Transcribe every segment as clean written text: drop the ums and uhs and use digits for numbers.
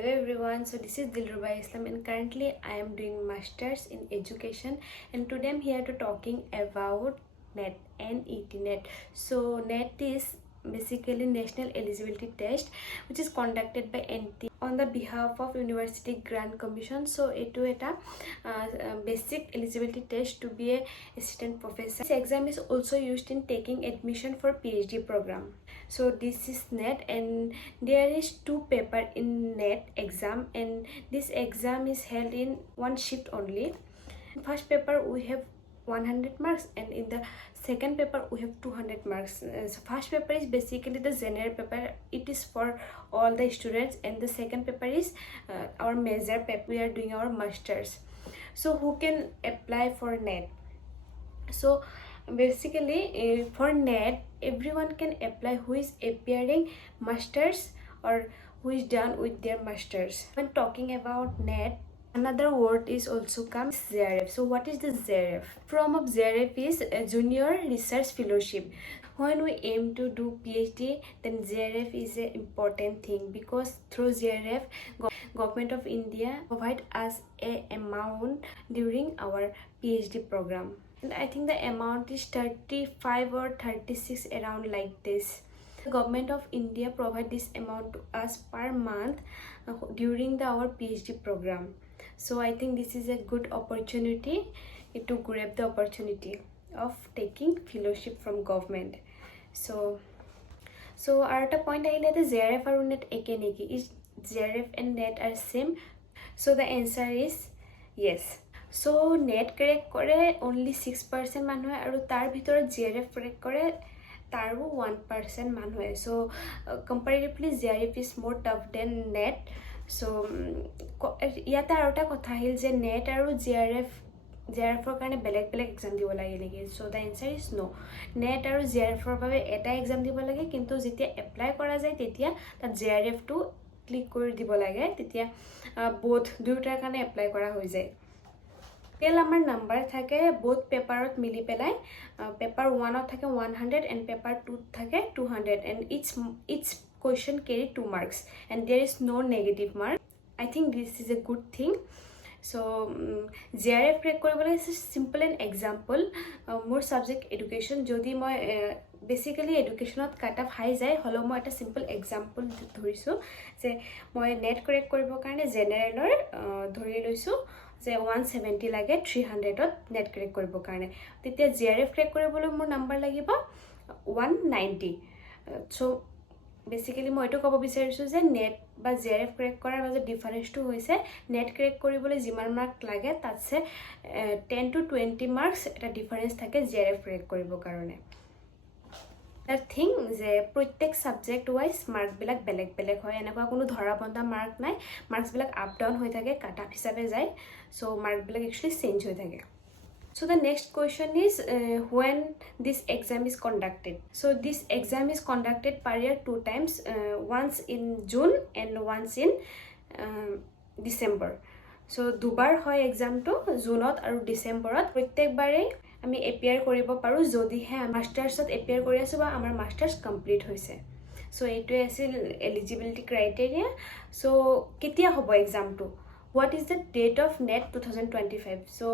Hello everyone, so this is Dilruba Islam and currently I am doing masters in education and today I'm here to talking about NET, NET. So NET is basically National Eligibility Test which is conducted by NT on the behalf of University Grant Commission. So etu eta basic eligibility test to be a assistant professor. This exam is also used in taking admission for PhD program. So this is NET and there is two paper in NET exam and this exam is held in one shift only. In first paper we have 100 marks and in the second paper we have 200 marks. So first paper is basically the general paper. It is for all the students and the second paper is our major paper. We are doing our masters. So who can apply for NET? So basically for NET everyone can apply who is appearing masters or who is done with their masters. When talking about NET, another word is also comes ZRF. So what is the ZRF? From of ZRF is a junior research fellowship. When we aim to do PhD, then ZRF is an important thing because through ZRF, Government of India provide us a amount during our PhD program. And I think the amount is 35 or 36 around like this. The Government of India provide this amount to us per month during our PhD program. So I think this is a good opportunity to grab the opportunity of taking fellowship from government. So our point I the ZRF or NET ekeniki is ZRF and NET are same. So the answer is yes. So NET crack kore only 6% manhoe aru tar bhitor ZRF crack kore taru 1% manhoe. So comparatively ZRF is more tough than NET. So yata arota kotha hil je NET aru ZRF for karone beleg exam dibo lage niki. So the answer is no. NET aru ZRF for babe eta exam dibo lage kintu jetia apply kora jay tetia tat ZRF to click kori dibo lage tetia both duitar karone apply kora hoy jay. Tel amar number thake both paper mili pelai paper 1 thake 100 and paper 2 thake 200 and each question carry 2 marks and there is no negative mark. I think this is a good thing. So ZRF crack koribole is simple an example. More subject education jodi moi basically education at cut off high jay holo moi eta simple example dhorisu je moi NET crack koribo karone general or dhori loisu যে 170 লাগে 300 ত net crack কৰিব কাৰণে তেতিয়া জিআৰএফ crack কৰিবলৈ মোৰ number লাগিব 190 so basically মই এটো ক'ব বিচাৰিছো যে নেট বা জিআৰএফ ক্ৰেক কৰাৰ মাজত ডিফাৰেন্সটো হৈছে নেট ক্ৰেক কৰিবলৈ যিমান মাৰ্ক লাগে তাতছে 10 to 20 মাৰ্কস এটা ডিফাৰেন্স থাকে জিআৰএফ ক্ৰেক কৰিব কাৰণে that thing যে প্ৰত্যেক সাবজেক্ট ওয়াইজ মাৰ্ক বিলাক বেলেগ হয় এনেকুৱা কোনো ধৰা বন্ধা মার্ক নাই মার্কস বিলাক আপ ডাউন হৈ থাকে কাট অফ হিসাবে যায় সো মার্ক বিলাক एक्चुअली চেঞ্জ হৈ থাকে So the next question is when this exam is conducted. So this exam is conducted per year 2 times, once in June and once in December. So দুবাৰ হয় exam to জুনত আৰু ডিসেম্বৰত প্ৰত্যেকবাৰে আমি appear কৰিব পাৰো যদিহে মাস্টাৰ্ছত এপিয়াৰ কৰি আছো বা আমাৰ মাস্টাৰ্ছ কমপ্লিট হৈছে সো এইটো আছিল এলিজিবিলিটি ক্ৰাইটেৰিয়া সো কেতিয়া হ'ব এক্সামটো What is the date of NET 2025? So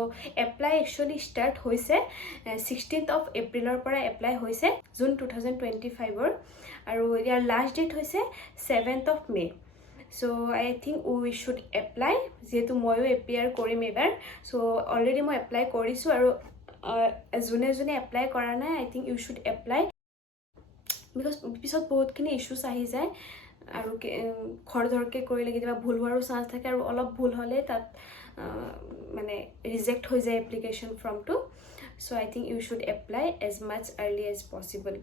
apply actually start hoise 16th of April or para apply hoise June 2025 or aru your last date hoise 7th of May. So I think we should apply jehetu moyo appear korim ebar so already mo apply korisu aru june apply kora nai I think you should apply because pisot bahut kini issues ahi jay আৰু খৰধৰকে কৰিলে কিবা ভুল হোৱাৰো chance থাকে আৰু অলপ ভুল হলে তাত মানে ৰিজেক্ট হৈ যায় application ফৰ্মটো so I think you should apply as much early as possible.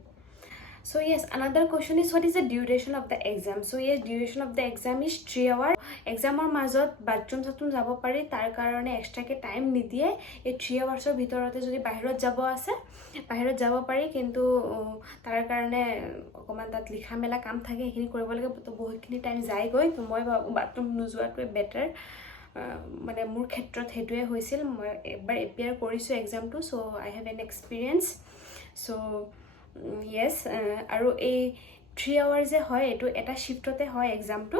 So yes, another question is what is the duration of the exam? So yes, duration of the exam is 3 hours. Exam or মাজত bathroom সাথৰুম যাব পাৰি তাৰ কাৰণে extra কে time নিদিয়ে এই 3 hours ৰ ভিতৰতে যদি বাহিৰত যাব আছে বাহিৰত যাব পাৰি কিন্তু তাৰ কাৰণে অকমান তাত লিখা মেলা কাম থাকে এখিনি কৰিব লাগে তো বহুতখিনি টাইম যায় গৈ তো মই বাথৰুম নুজুৱাটো বেটাৰ মানে মোৰ ক্ষেত্ৰত হেতুৱে হৈছিল মই একবাৰ এপিয়াৰ কৰিছো এক্সামটো so I have an experience so yes আৰু এই 3 hours হয় এটো এটা শিফটতে হয় এক্সামটো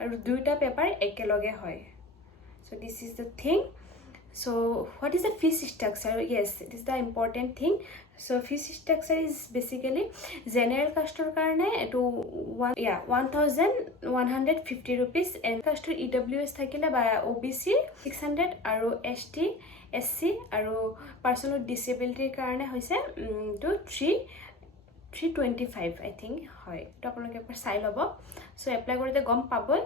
আৰু দুইটা পেপাৰ একেলগে হয় so this is the thing so what is the fees structure yes it is the important thing so fees structure is basically general caster karone to 1150 rupees and caster EWS thakile ba OBC 600 aru ST SC aru person with disability karone hoise to 325 I think hoy to apnaloke ekbar sai lobo so apply korite gom paboi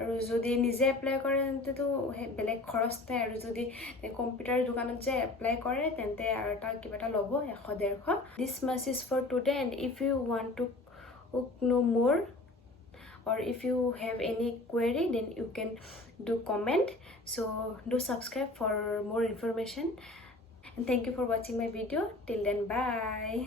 আৰু যদি নিজে apply কৰে তেন্তেতো বেলেগ খৰচ নাই আৰু যদি computer দোকানত যে এপ্লাই কৰে তেন্তে আৰু তাৰ কিবা এটা ল'ব 100-150 this much is for today and if you want to know more or if you have any query then you can do comment so do subscribe for more information and thank you for watching my video till then bye